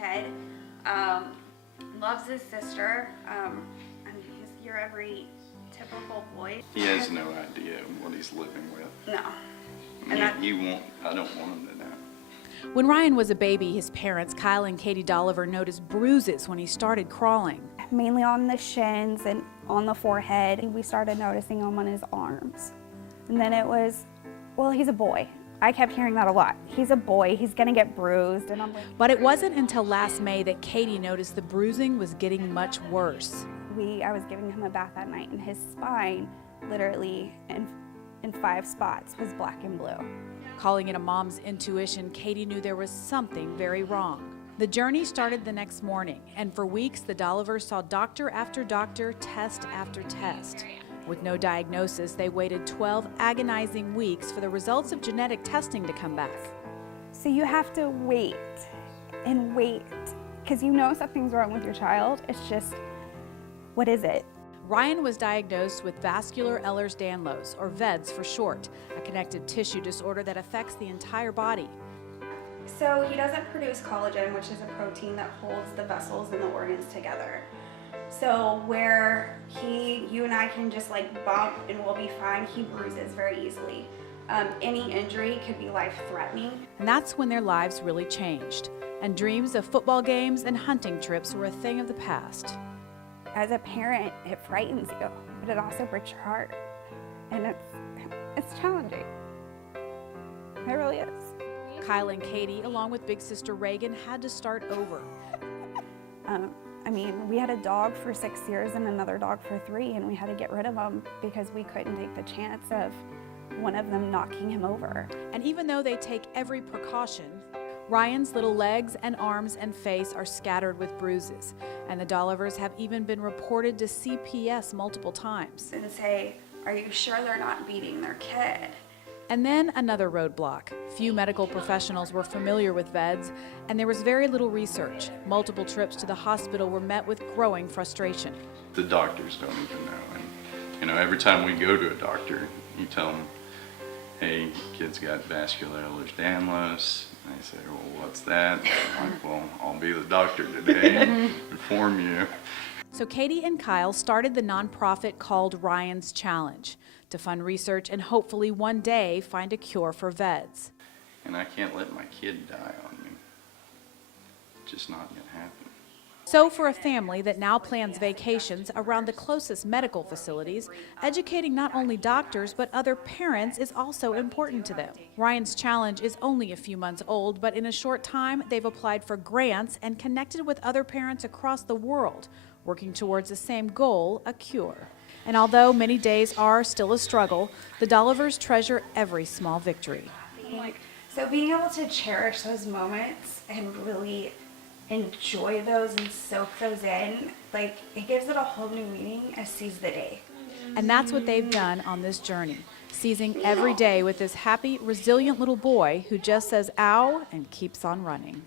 kid. Loves his sister. He's your every typical boy. He has no idea what he's living with. No. I don't want him to know. When Ryan was a baby, his parents, Kyle and Katie Dolliver, noticed bruises when he started crawling. Mainly on the shins and on the forehead. We started noticing them on his arms. And then it was, well, he's a boy. I kept hearing that a lot. He's a boy, he's gonna get bruised. And I'm like, but it wasn't until last May that Katie noticed the bruising was getting much worse. I was giving him a bath that night, and his spine, literally in 5 spots, was black and blue. Calling it a mom's intuition, Katie knew there was something very wrong. The journey started the next morning, and for weeks the Dollivers saw doctor after doctor, test after test. With no diagnosis, they waited 12 agonizing weeks for the results of genetic testing to come back. So you have to wait and wait, because you know something's wrong with your child. It's just, what is it? Ryan was diagnosed with vascular Ehlers-Danlos, or VEDS for short, a connective tissue disorder that affects the entire body. So he doesn't produce collagen, which is a protein that holds the vessels and the organs together. So where you and I can just like bump and we'll be fine, he bruises very easily. Any injury could be life-threatening. And that's when their lives really changed, and dreams of football games and hunting trips were a thing of the past. As a parent, it frightens you, but it also breaks your heart. And it's challenging. It really is. Kyle and Katie, along with big sister Reagan, had to start over. I mean, we had a dog for 6 years and another dog for 3, and we had to get rid of them because we couldn't take the chance of one of them knocking him over. And even though they take every precaution, Ryan's little legs and arms and face are scattered with bruises, and the Dollivers have even been reported to CPS multiple times. And say, are you sure they're not beating their kid? And then another roadblock. Few medical professionals were familiar with VEDS, and there was very little research. Multiple trips to the hospital were met with growing frustration. The doctors don't even know. And, every time we go to a doctor, you tell them, hey, kid's got vascular Ehlers-Danlos. And they say, well, what's that? I'm like, well, I'll be the doctor today and inform you. So Katie and Kyle started the nonprofit called Ryan's Challenge to fund research and hopefully one day find a cure for VEDS. And I can't let my kid die on me. It's just not going to happen. So for a family that now plans vacations around the closest medical facilities, educating not only doctors but other parents is also important to them. Ryan's Challenge is only a few months old, but in a short time they've applied for grants and connected with other parents across the world, working towards the same goal, a cure. And although many days are still a struggle, the Dollivers treasure every small victory. So being able to cherish those moments and really enjoy those and soak those in, like, it gives it a whole new meaning as seize the day. And that's what they've done on this journey, seizing every day with this happy, resilient little boy who just says ow and keeps on running.